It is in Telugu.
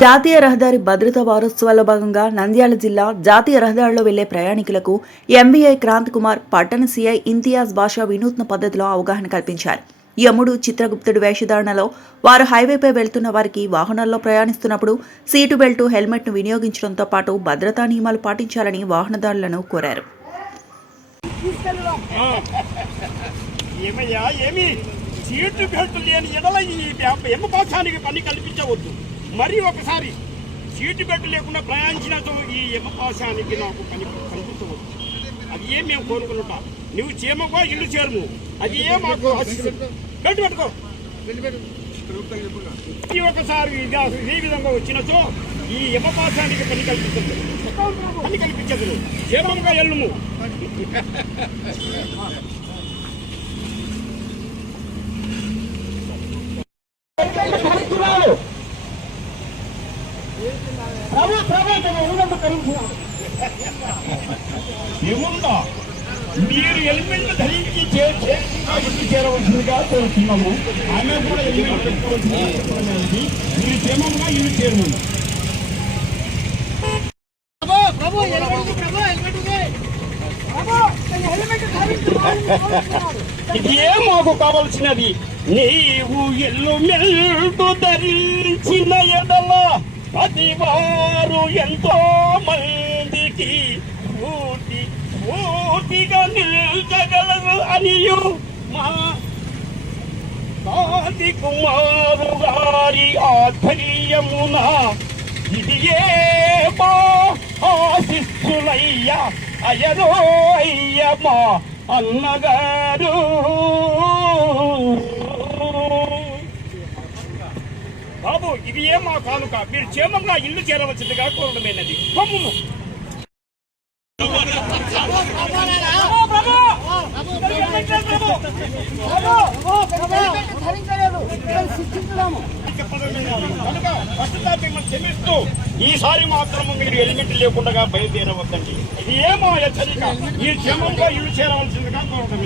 జాతీయ రహదారి భద్రతా వారోత్సవాల్లో భాగంగా నంద్యాల జిల్లా జాతీయ రహదారిలో వెళ్ళే ప్రయాణికులకు ఎంబీఐ క్రాంత్ కుమార్ పట్టణ సీఐ ఇంతియాజ్ బాషా వినూత్న పద్ధతిలో అవగాహన కల్పించారు. యముడు చిత్రగుప్తుడు వేషధారణలో వారు హైవేపై వెళ్తున్న వారికి వాహనాల్లో ప్రయాణిస్తున్నప్పుడు సీటు బెల్ట్ హెల్మెట్ను వినియోగించడంతో పాటు భద్రతా నియమాలు పాటించాలని వాహనదారులను కోరారు. ఏమయ్యా ఏమి? సీటు బెల్ట్ లేని ఎడల ఈ పని కల్పించవద్దు. మరి ఒకసారి సీటు బెల్ట్ లేకుండా ప్రయాణించినతో ఈ ఎమ్మపాసానికి నాకు పని కల్పించవద్దు అది ఏం మేము కోరుకున్నట నువ్వు చేమకో ఇల్లు చేరము. అది ఏ మాకు ఆశిస్సు. పెట్టుకో. ఈ ఒకసారి ఏ ఈ విధంగా వచ్చినచో ఈ యమపాశానికి పని కల్పించదు పని కల్పించదు క్షేమంగా ఎల్లుము ఏముందా? మీరు ఎలిమెంట్ ధరించి చేరవలసిందిగా కోరుతున్నాము. ఆమె కూడా ఎలిమెంట్ పెట్టుకోవాల్సిందిగా కోరుతున్నది. మీరు క్షేమంగా ఇల్లు చేరుము ఇది ఏ మాకు కావలసినది? నీవు ఎల్లు మెల్టు ఎడల అది వారు ఎంతో మందికి పూర్తి పూర్తిగా నిల్చగలరు అనియు మా ఆది కుమారు గారి ఆధ్వర్యమున ఇది ఏ మా ఆశిస్సులయ్యా అయ్యరో అయ్య మా అన్నగారు. బాబు ఇది ఏ మా కానుక మీరు క్షేమంగా ఇల్లు చేరవలసిందిగా కోరడమేనది. కొమ్ము క్షమిస్తూ ఈసారి మాత్రము మీరు హెల్మెట్ లేకుండా బయలుదేరవద్దండి. ఇది ఏమో హెచ్చరిక. ఈ క్షేమంగా ఇల్లు చేరవలసిందిగా కోరడం